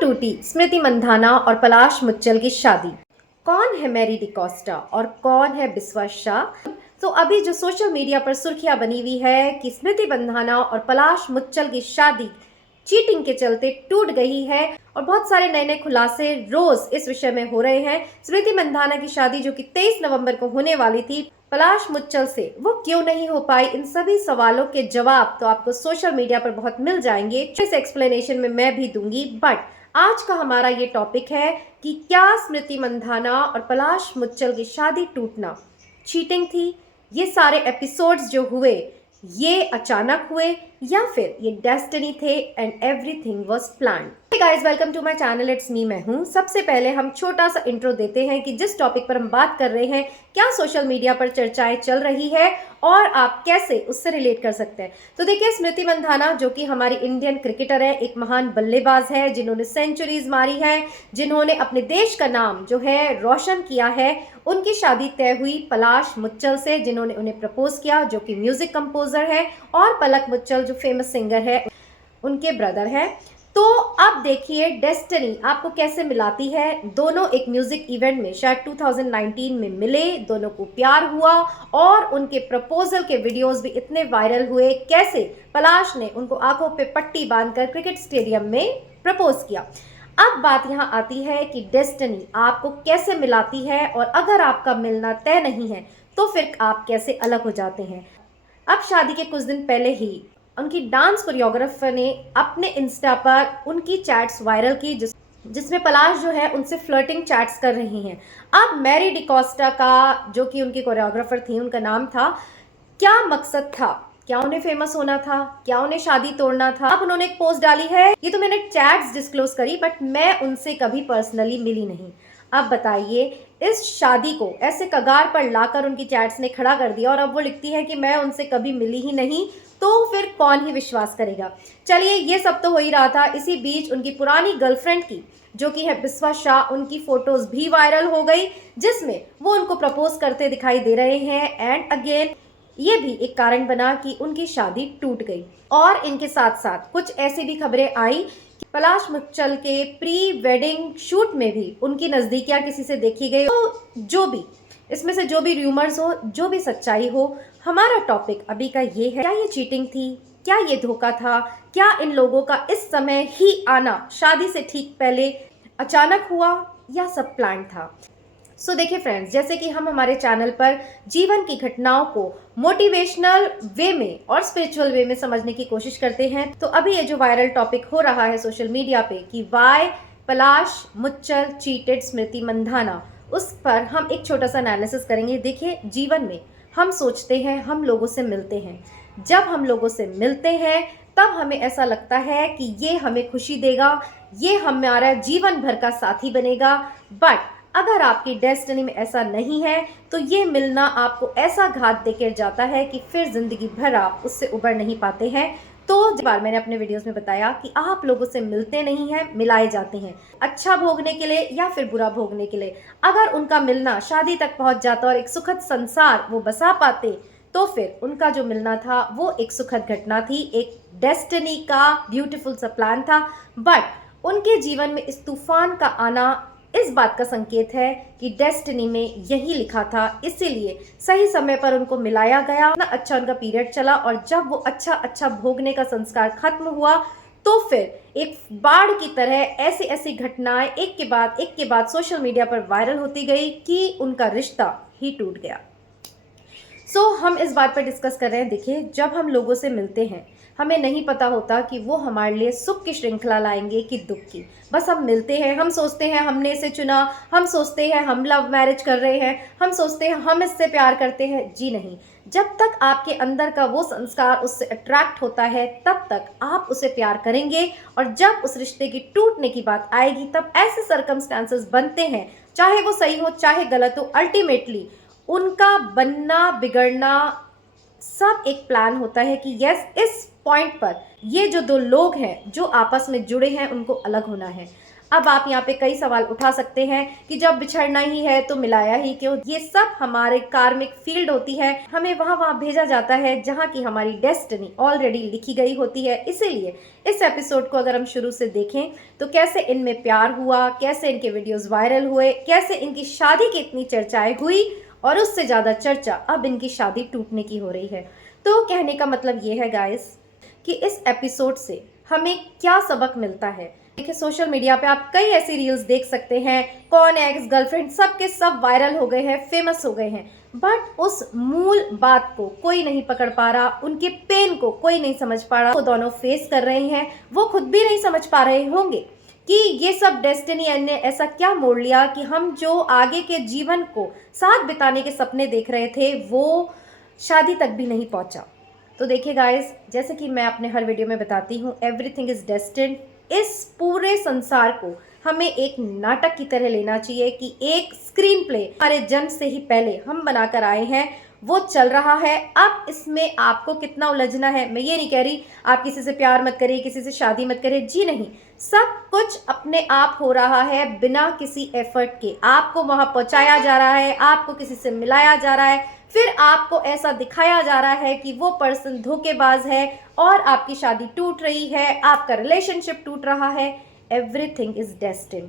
टूटी स्मृति मंधाना और पलाश मुच्छल की शादी। कौन है मैरी डिकोस्टा और कौन है बिस्वा शाह? तो अभी जो सोशल मीडिया पर सुर्खियां बनी हुई है कि स्मृति मंधाना और पलाश मुच्छल की शादी चीटिंग के चलते टूट गई है और बहुत सारे नए नए खुलासे रोज इस विषय में हो रहे हैं। स्मृति मंधाना की शादी जो कि 23 नवंबर को होने वाली थी पलाश मुच्छल से, वो क्यों नहीं हो पाई? इन सभी सवालों के जवाब तो आपको सोशल मीडिया पर बहुत मिल जाएंगे, इस एक्सप्लेनेशन में मैं भी दूंगी। बट आज का हमारा ये टॉपिक है कि क्या स्मृति मंधाना और पलाश मुच्छल की शादी टूटना चीटिंग थी? ये सारे एपिसोड्स जो हुए ये अचानक हुए या फिर ये डेस्टिनी थे and everything was planned? Hey guys, welcome to my channel, it's me, मैं हूं। सबसे पहले हम छोटा सा इंट्रो देते हैं कि जिस टॉपिक पर हम बात कर रहे हैं क्या सोशल मीडिया पर चर्चाएं चल रही है और आप कैसे उससे रिलेट कर सकते हैं। तो देखिए, स्मृति मंधाना जो कि हमारी इंडियन क्रिकेटर है, एक महान बल्लेबाज है जिन्होंने सेंचुरीज मारी है, जिन्होंने अपने देश का नाम जो है रोशन किया है, उनकी शादी तय हुई पलाश मुच्छल से, जिन्होंने उन्हें प्रपोज किया, जो कि म्यूजिक कंपोजर है, और पलक मुच्छल जो फेमस सिंगर है, उनके ब्रदर है। तो अब देखिए डेस्टिनी आपको कैसे मिलाती है। दोनों एक म्यूजिक इवेंट में शायद 2019 में मिले, दोनों को प्यार हुआ और उनके प्रपोजल के वीडियोस भी इतने वायरल हुए। कैसे पलाश ने उनको आंखों पे पट्टी बांधकर क्रिकेट स्टेडियम में प्रपोज किया। अब बात यहाँ आती है कि डेस्टिनी आपको कैसे मिलाती है और अगर आपका मिलना तय नहीं है तो फिर आप कैसे अलग हो जाते हैं। अब शादी के कुछ दिन पहले ही उनकी डांस कोरियोग्राफर ने अपने इंस्टा पर उनकी चैट्स वायरल की जिसमें पलाश जो है उनसे फ्लर्टिंग चैट्स कर रही हैं। अब मैरी डिकोस्टा का जो कि उनकी कोरियोग्राफर थी, उनका नाम था, क्या मकसद था? क्या उन्हें फेमस होना था? क्या उन्हें शादी तोड़ना था? अब उन्होंने एक पोस्ट डाली है, ये तो मैंने चैट्स डिस्क्लोज करी बट मैं उनसे कभी पर्सनली मिली नहीं। अब बताइए, इस शादी को ऐसे कगार पर लाकर उनकी चैट्स ने खड़ा कर दिया और अब वो लिखती है कि मैं उनसे कभी मिली ही नहीं, तो फिर कौन ही विश्वास करेगा। चलिए, ये सब तो हो ही रहा था। इसी बीच उनकी पुरानी गर्लफ्रेंड की जो कि है बिस्वा शाह, उनकी फोटोज भी वायरल हो गई जिसमें वो उनको प्रपोज करते दिखाई दे रहे हैं एंड अगेन ये भी एक कारण बना कि उनकी शादी टूट गई। और इनके साथ साथ कुछ ऐसी भी खबरें आई कि पलाश मुच्छल के प्री वेडिंग शूट में भी उनकी नजदीकियां किसी से देखी गई। तो जो भी इसमें से जो भी रूमर्स हो, जो भी सच्चाई हो, हमारा टॉपिक अभी का ये है, क्या ये चीटिंग थी? क्या ये धोखा था? क्या इन लोगों का इस समय ही आना शादी से ठीक पहले अचानक हुआ या सब प्लान था? सो देखिए फ्रेंड्स, जैसे कि हम हमारे चैनल पर जीवन की घटनाओं को मोटिवेशनल वे में और स्पिरिचुअल वे में समझने की कोशिश करते हैं, तो अभी ये जो वायरल टॉपिक हो रहा है सोशल मीडिया पे कि वाई पलाश मुच्छल चीटेड स्मृति मंधाना, उस पर हम एक छोटा सा एनालिसिस करेंगे। देखिए, जीवन में हम सोचते हैं, हम लोगों से मिलते हैं, जब हम लोगों से मिलते हैं तब हमें ऐसा लगता है कि ये हमें खुशी देगा, ये हमारा जीवन भर का साथी बनेगा। बट अगर आपकी डेस्टिनी में ऐसा नहीं है तो ये मिलना आपको ऐसा घात देकर जाता है कि फिर जिंदगी भर आप उससे उबर नहीं पाते हैं। तो बार मैंने अपने वीडियोस में बताया कि आप लोगों से मिलते नहीं हैं, मिलाए जाते हैं, अच्छा भोगने के लिए या फिर बुरा भोगने के लिए। अगर उनका मिलना शादी तक पहुंच जाता और एक सुखद संसार वो बसा पाते तो फिर उनका जो मिलना था वो एक सुखद घटना थी, एक डेस्टिनी का ब्यूटीफुल सा प्लान था। बट उनके जीवन में इस तूफान का आना इस बात का संकेत है कि डेस्टिनी में यही लिखा था, इसीलिए सही समय पर उनको मिलाया गया। ना अच्छा उनका पीरियड चला और जब वो अच्छा भोगने का संस्कार खत्म हुआ तो फिर एक बाढ़ की तरह ऐसी ऐसी घटनाएं एक के बाद सोशल मीडिया पर वायरल होती गई कि उनका रिश्ता ही टूट गया। हम इस बात पर डिस्कस कर रहे हैं। देखिए, जब हम लोगों से मिलते हैं हमें नहीं पता होता कि वो हमारे लिए सुख की श्रृंखला लाएंगे कि दुख की। बस हम मिलते हैं, हम सोचते हैं हमने इसे चुना, हम सोचते हैं हम लव मैरिज कर रहे हैं, हम सोचते हैं हम इससे प्यार करते हैं। जी नहीं, जब तक आपके अंदर का वो संस्कार उससे अट्रैक्ट होता है तब तक आप उसे प्यार करेंगे और जब उस रिश्ते की टूटने की बात आएगी तब ऐसे सर्कमस्टांसेस बनते हैं, चाहे वो सही हो चाहे गलत हो, अल्टीमेटली उनका बनना बिगड़ना सब एक प्लान होता है कि यस, इस पॉइंट पर ये जो दो लोग हैं जो आपस में जुड़े हैं उनको अलग होना है। अब आप यहाँ पे कई सवाल उठा सकते हैं कि जब बिछड़ना ही है तो मिलाया ही क्यों। ये सब हमारे कार्मिक फील्ड होती है, हमें वहाँ भेजा जाता है जहाँ की हमारी डेस्टिनी ऑलरेडी लिखी गई होती है। इसीलिए इस एपिसोड को अगर हम शुरू से देखें तो कैसे इनमें प्यार हुआ, कैसे इनके वीडियोज वायरल हुए, कैसे इनकी शादी की इतनी चर्चाएं हुई और उससे ज़्यादा चर्चा अब इनकी शादी टूटने की हो रही है। तो कहने का मतलब ये है गाइस कि इस एपिसोड से हमें क्या सबक मिलता है। देखिए, सोशल मीडिया पे आप कई ऐसी रील्स देख सकते हैं, कौन एक्स गर्लफ्रेंड सब के सब वायरल हो गए हैं, फेमस हो गए हैं, बट उस मूल बात को कोई नहीं पकड़ पा रहा, उनके पेन को कोई नहीं समझ पा रहा। वो दोनों फेस कर रहे हैं, वो खुद भी नहीं समझ पा रहे होंगे कि ये सब डेस्टिनी ने ऐसा क्या मोड़ लिया कि हम जो आगे के जीवन को साथ बिताने के सपने देख रहे थे वो शादी तक भी नहीं पहुंचा। तो देखिए गाइस, जैसे कि मैं अपने हर वीडियो में बताती हूँ, एवरीथिंग इज डेस्टिन्ड। इस पूरे संसार को हमें एक नाटक की तरह लेना चाहिए कि एक स्क्रीन प्ले हमारे जन्म से ही पहले हम बनाकर आए हैं, वो चल रहा है। अब इसमें आपको कितना उलझना है, मैं ये नहीं कह रही आप किसी से प्यार मत करिए, किसी से शादी मत करिए, जी नहीं। सब कुछ अपने आप हो रहा है बिना किसी एफर्ट के। आपको वहां पहुंचाया जा रहा है, आपको किसी से मिलाया जा रहा है, फिर आपको ऐसा दिखाया जा रहा है कि वो पर्सन धोखेबाज है और आपकी शादी टूट रही है, आपका रिलेशनशिप टूट रहा है। Everything is destined.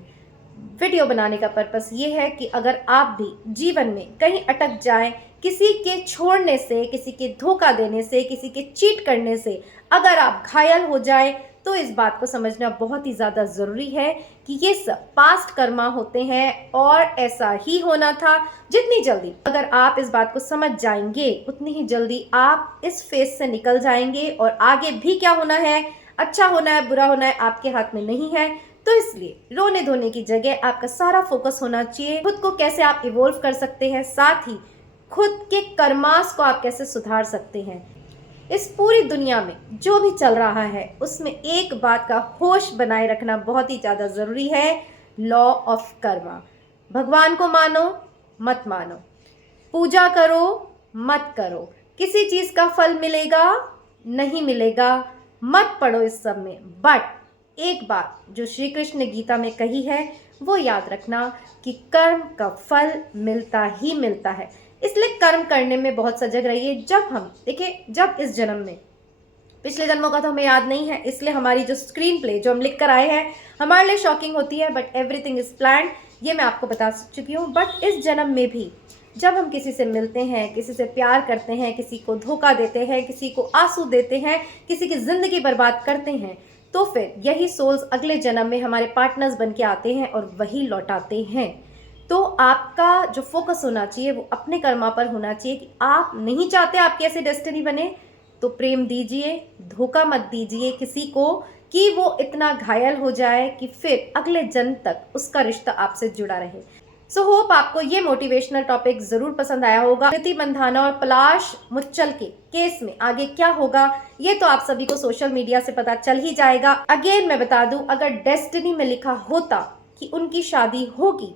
वीडियो बनाने का पर्पस ये है कि अगर आप भी जीवन में कहीं अटक जाएं, किसी के छोड़ने से, किसी के धोखा देने से, किसी के चीट करने से अगर आप घायल हो जाएं, तो इस बात को समझना बहुत ही ज़्यादा ज़रूरी है कि ये सब पास्ट कर्मा होते हैं और ऐसा ही होना था। जितनी जल्दी अगर आप इस बात को समझ जाएंगे उतनी ही जल्दी आप इस फेज से निकल जाएंगे और आगे भी क्या होना है, अच्छा होना है, बुरा होना है, आपके हाथ में नहीं है। तो इसलिए रोने धोने की जगह आपका सारा फोकस होना चाहिए खुद को कैसे आप इवोल्व कर सकते हैं, साथ ही खुद के कर्मास को आप कैसे सुधार सकते हैं। इस पूरी दुनिया में जो भी चल रहा है उसमें एक बात का होश बनाए रखना बहुत ही ज़्यादा ज़रूरी है, लॉ ऑफ कर्मा। भगवान को मानो मत मानो, पूजा करो मत करो, किसी चीज़ का फल मिलेगा नहीं मिलेगा, मत पड़ो इस सब में। बट एक बात जो श्री कृष्ण ने गीता में कही है वो याद रखना कि कर्म का फल मिलता ही मिलता है। इसलिए कर्म करने में बहुत सजग रहिए। जब हम देखिए, जब इस जन्म में, पिछले जन्मों का तो हमें याद नहीं है, इसलिए हमारी जो स्क्रीन प्ले जो हम लिख कर आए हैं हमारे लिए शॉकिंग होती है, बट एवरीथिंग इज प्लान्ड, ये मैं आपको बता चुकी हूँ। बट इस जन्म में भी जब हम किसी से मिलते हैं, किसी से प्यार करते हैं, किसी को धोखा देते हैं, किसी को आंसू देते हैं, किसी की जिंदगी बर्बाद करते हैं, तो फिर यही सोल्स अगले जन्म में हमारे पार्टनर्स बन के आते हैं और वही लौटाते हैं। तो आपका जो फोकस होना चाहिए वो अपने कर्मा पर होना चाहिए कि आप नहीं चाहते आपकी ऐसी डेस्टिनी बने तो प्रेम दीजिए, धोखा मत दीजिए किसी को कि वो इतना घायल हो जाए कि फिर अगले जन्म तक उसका रिश्ता आपसे जुड़ा रहे। सो होप आपको ये मोटिवेशनल टॉपिक जरूर पसंद आया होगा। प्रीति मंधाना और पलाश मुच्छल के केस में आगे क्या होगा ये तो आप सभी को सोशल मीडिया से पता चल ही जाएगा। अगेन मैं बता दूं, अगर डेस्टिनी में लिखा होता कि उनकी शादी होगी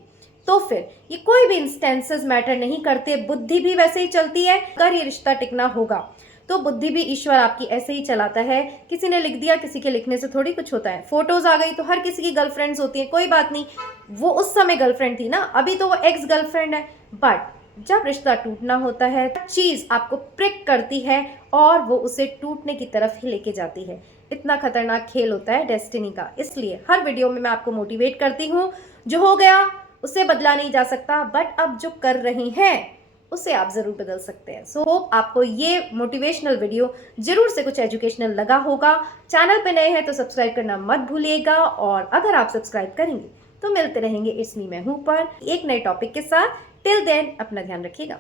तो फिर ये कोई भी इंस्टेंसेस मैटर नहीं करते, बुद्धि भी वैसे ही चलती है। अगर ये रिश्ता टिकना होगा तो बुद्धि भी ईश्वर आपकी ऐसे ही चलाता है। किसी ने लिख दिया, किसी के लिखने से थोड़ी कुछ होता है। फोटोज आ गई तो हर किसी की गर्लफ्रेंड्स होती है, कोई बात नहीं, वो उस समय गर्लफ्रेंड थी ना, अभी तो वो एक्स गर्लफ्रेंड है। बट जब रिश्ता टूटना होता है चीज आपको प्रिक करती है और वो उसे टूटने की तरफ ही लेके जाती है। इतना खतरनाक खेल होता है डेस्टिनी का। इसलिए हर वीडियो में मैं आपको मोटिवेट करती हूँ, जो हो गया उसे बदला नहीं जा सकता, बट अब जो कर रही हैं उसे आप जरूर बदल सकते हैं। सो होप आपको ये मोटिवेशनल वीडियो जरूर से कुछ एजुकेशनल लगा होगा। चैनल पे नए हैं तो सब्सक्राइब करना मत भूलिएगा, और अगर आप सब्सक्राइब करेंगे तो मिलते रहेंगे इट्स मी मैं हूं पर एक नए टॉपिक के साथ। टिल देन अपना ध्यान रखिएगा।